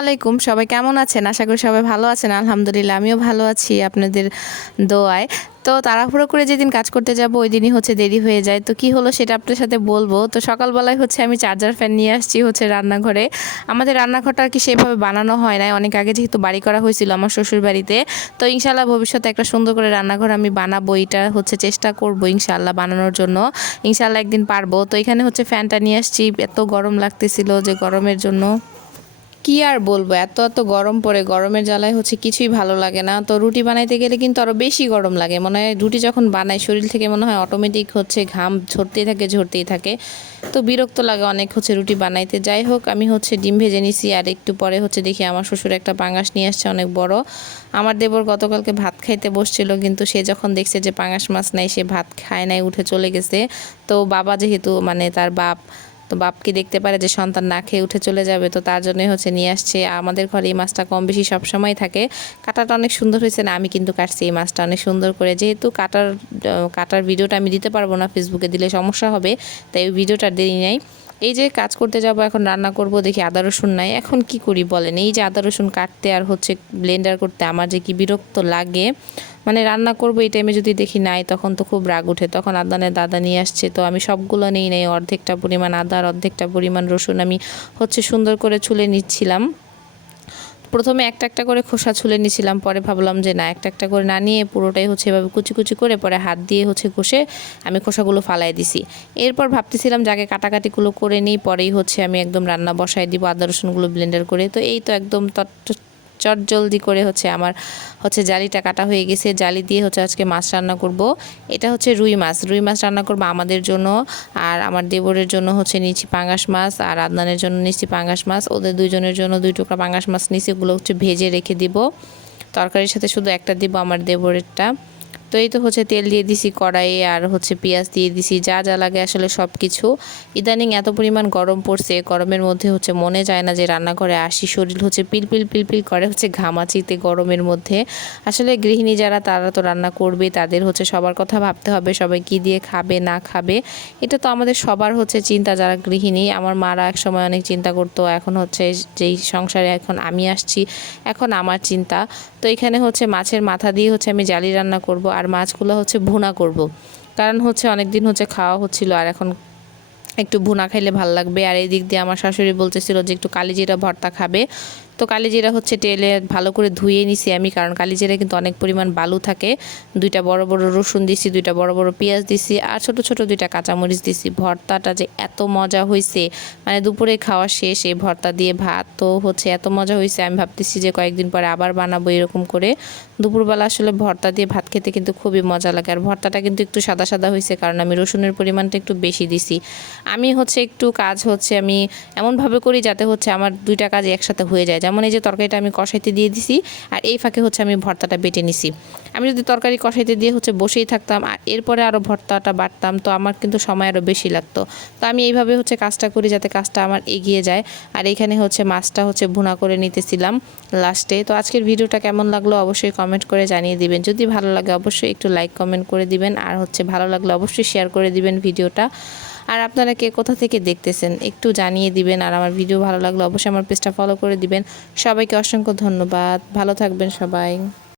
আলাইকুম। সবাই কেমন আছেন? আশা করি সবাই ভালো আছেন। আলহামদুলিল্লাহ, আমিও ভালো আছি আপনাদের দোয়ায়। তো তাড়াহুড়ো করে যেদিন কাজ করতে যাব, ওই দিনই হচ্ছে দেরি হয়ে যায়। তো কি হলো সেটা আপনার সাথে বলব। তো সকালবেলায় হচ্ছে আমি চার্জার ফ্যান নিয়ে আসছি হচ্ছে রান্নাঘরে। আমাদের রান্নাঘরটা আর কি সেভাবে বানানো হয় না অনেক আগে যেহেতু বাড়ি করা হয়েছিল আমার শ্বশুর বাড়িতে তো ইনশাল্লাহ ভবিষ্যতে একটা সুন্দর করে রান্নাঘর আমি বানাবো। এটা হচ্ছে চেষ্টা করব ইনশাল্লাহ বানানোর জন্য। ইনশাল্লাহ একদিন পারব। তো এখানে হচ্ছে ফ্যানটা নিয়ে আসছি। এত গরম লাগতেছিল যে গরমের জন্য। কি আর বলব? এত এত গরম পড়ে, গরমের জ্বালায় হচ্ছে কিছুই ভালো লাগে না। তো রুটি বানাইতে গেলে কিন্তু আরও বেশি গরম লাগে। মনে হয় রুটি যখন বানাই, শরীর থেকে মনে হয় অটোমেটিক হচ্ছে ঘাম ঝরতেই থাকে ঝরতেই থাকে। তো বিরক্ত লাগে অনেক হচ্ছে রুটি বানাইতে। যাই হোক, আমি হচ্ছে ডিম ভেজে নিছি আর একটু পরে হচ্ছে দেখি আমার শ্বশুর একটা পাঙ্গাস নিয়ে আসছে অনেক বড়। আমার দেবর গতকালকে ভাত খাইতে বসছিল, কিন্তু সে যখন দেখছে যে পাঙ্গাস মাছ নাই, সে ভাত খায় নাই, উঠে চলে গেছে। তো বাবা যেহেতু মানে তার বাপ তো বাপকে দেখতে পারে যে সন্তান না খেয়ে উঠে চলে যাবে, তো তার জন্যই হচ্ছে নিয়ে আসছে। আমাদের ঘরে এই মাছটা কম বেশি সবসময় থাকে। কাটাটা অনেক সুন্দর হয়েছে না, আমি কিন্তু কাটছি এই মাছটা অনেক সুন্দর করে। যেহেতু কাটার কাটার ভিডিওটা আমি দিতে পারব না ফেসবুকে দিলে সমস্যা হবে, তাই ওই ভিডিওটা দেরি নেই। এই যে কাজ করতে যাব, এখন রান্না করব, দেখি আদা রসুন নাই, এখন কি করি বলেন? এই যে আদা রসুন কাটতে আর হচ্ছে ব্লেন্ডার করতে আমার যে কি বিরক্ত লাগে মানে রান্না করব এই টাইমে যদি দেখি নাই, তখন তো খুব রাগ উঠে, তখন আদানের দাদা নিয়ে আসছে, তো আমি সবগুলো নেই নেই, অর্ধেকটা পরিমাণ আদা আর অর্ধেকটা পরিমাণ রসুন আমি হচ্ছে সুন্দর করে ছুলে নিচ্ছিলাম। প্রথমে একটা একটা করে খোসা ছুলে নিয়েছিলাম পরে ভাবলাম যে না, একটা একটা করে না নিয়ে পুরোটাই হচ্ছে এভাবে কুচি কুচি করে পরে হাত দিয়ে হচ্ছে কষে আমি খোসাগুলো ফালাই দিছি। এরপর ভাবতেছিলাম যাকে কাটাকাটিগুলো করে নিই, পরেই হচ্ছে আমি একদম রান্না বসায় দিব, আদা রসুনগুলো ব্লেন্ডার করে। তো এই তো একদম তট চট জলদি করে হচ্ছে আমার হচ্ছে জালিটা কাটা হয়ে গেছে। জালি দিয়ে হচ্ছে আজকে মাছ রান্না করব। এটা হচ্ছে রুই মাছ। রুই মাছ রান্না করব আমাদের জন্য আর আমার দেবরের জন্য হচ্ছে নিচ্ছি পাঙ্গাস মাছ আর আদনানের জন্য নিচ্ছি পাঙ্গাস মাছ। ওদের দুইজনের জন্য দুই টুকরা পাঙ্গাস মাছ নিচে ওগুলো হচ্ছে ভেজে রেখে দিব। তরকারির সাথে শুধু একটা দিব আমার দেবরেরটা। তো এই তো হচ্ছে তেল দিয়ে দিছি, কড়াইয়ে আর হচ্ছে পেঁয়াজ দিয়ে দিছি, যা যা লাগে আসলে সব কিছু ইদানিং এত পরিমাণ গরম পড়ছে গরমের মধ্যে হচ্ছে মনে যায় না যে রান্নাঘরে আসি, শরীর হচ্ছে পিলপিল পিলপিল করে হচ্ছে ঘামাচিতে গরমের মধ্যে। আসলে গৃহিণী যারা, তারা তো রান্না করবে, তাদের হচ্ছে সবার কথা ভাবতে হবে, সবাই কি দিয়ে খাবে, না খাবে। এটা তো আমাদের সবার হচ্ছে চিন্তা, যারা গৃহিণী। আমার মারা এক সময় অনেক চিন্তা করতো, এখন হচ্ছে যেই সংসারে এখন আমি আসছি, এখন আমার চিন্তা। তো এখানে হচ্ছে মাছের মাথা দিয়ে হচ্ছে আমি জালি রান্না করব। আর মাছগুলো হচ্ছে ভুনা করব। কারণ হচ্ছে অনেক দিন হচ্ছে খাওয়া হচ্ছিল আর এখন একটু ভুনা খাইলে ভালো লাগবে। আর এই দিক দিয়ে আমার শাশুড়ি বলতেছিল যে একটু কালিজিরা ভর্তা খাবে। তো কালিজিরা হচ্ছে তেলে ভালো করে ধুয়ে নিছি আমি, কারণ কালিজিরা কিন্তু অনেক পরিমাণ বালু থাকে। দুইটা বড় বড় রসুন দিছি, দুইটা বড় বড় পেঁয়াজ দিছি, আর ছোট ছোট দুইটা কাঁচামরিচ দিছি। ভর্তাটা যে এত মজা হয়েছে মানে দুপুরে খাওয়া শেষ এই ভর্তা দিয়ে ভাত, তো হচ্ছে এত মজা হয়েছে আমি ভাবতেছি যে কয়েকদিন পরে আবার বানাবো এরকম করে। দুপুরবেলা আসলে ভর্তা দিয়ে ভাত খেতে কিন্তু খুবই মজা লাগে। আর ভর্তাটা কিন্তু একটু সাদা সাদা হয়েছে কারণ আমি রসুনের পরিমাণটা একটু বেশি দিছি। আমি হচ্ছে একটু কাজ হচ্ছে আমি এমনভাবে করি যাতে হচ্ছে আমার দুইটা কাজ একসাথে হয়ে যায়। যেমন এই যে তরকারিটা আমি কষাইতে দিয়ে দিছি, আর এই ফাঁকে হচ্ছে আমি ভর্তাটা বেটে নিছি। আমি যদি তরকারি কষাইতে দিয়ে হচ্ছে বসেই থাকতাম, আর এরপরে আরও ভর্তাটা বাটতাম, তো আমার কিন্তু সময় আরও বেশি লাগতো। তো আমি এইভাবে হচ্ছে কাজটা করি যাতে কাজটা আমার এগিয়ে যায়। আর এইখানে হচ্ছে মাছটা হচ্ছে ভুনা করে নিতেছিলাম লাস্টে তো আজকের ভিডিওটা কেমন লাগল অবশ্যই কমেন্ট করে জানিয়ে দিবেন। যদি ভালো লাগে অবশ্যই একটু লাইক কমেন্ট করে দিবেন। আর হচ্ছে ভালো লাগলে অবশ্যই শেয়ার করে দিবেন ভিডিওটা। আর আপনারা কে কোথা থেকে দেখতেছেন, একটু জানিয়ে দিবেন। আর আমার ভিডিও ভালো লাগলে অবশ্যই আমার পেজটা ফলো করে দিবেন। সবাইকে অসংখ্য ধন্যবাদ। ভালো থাকবেন সবাই।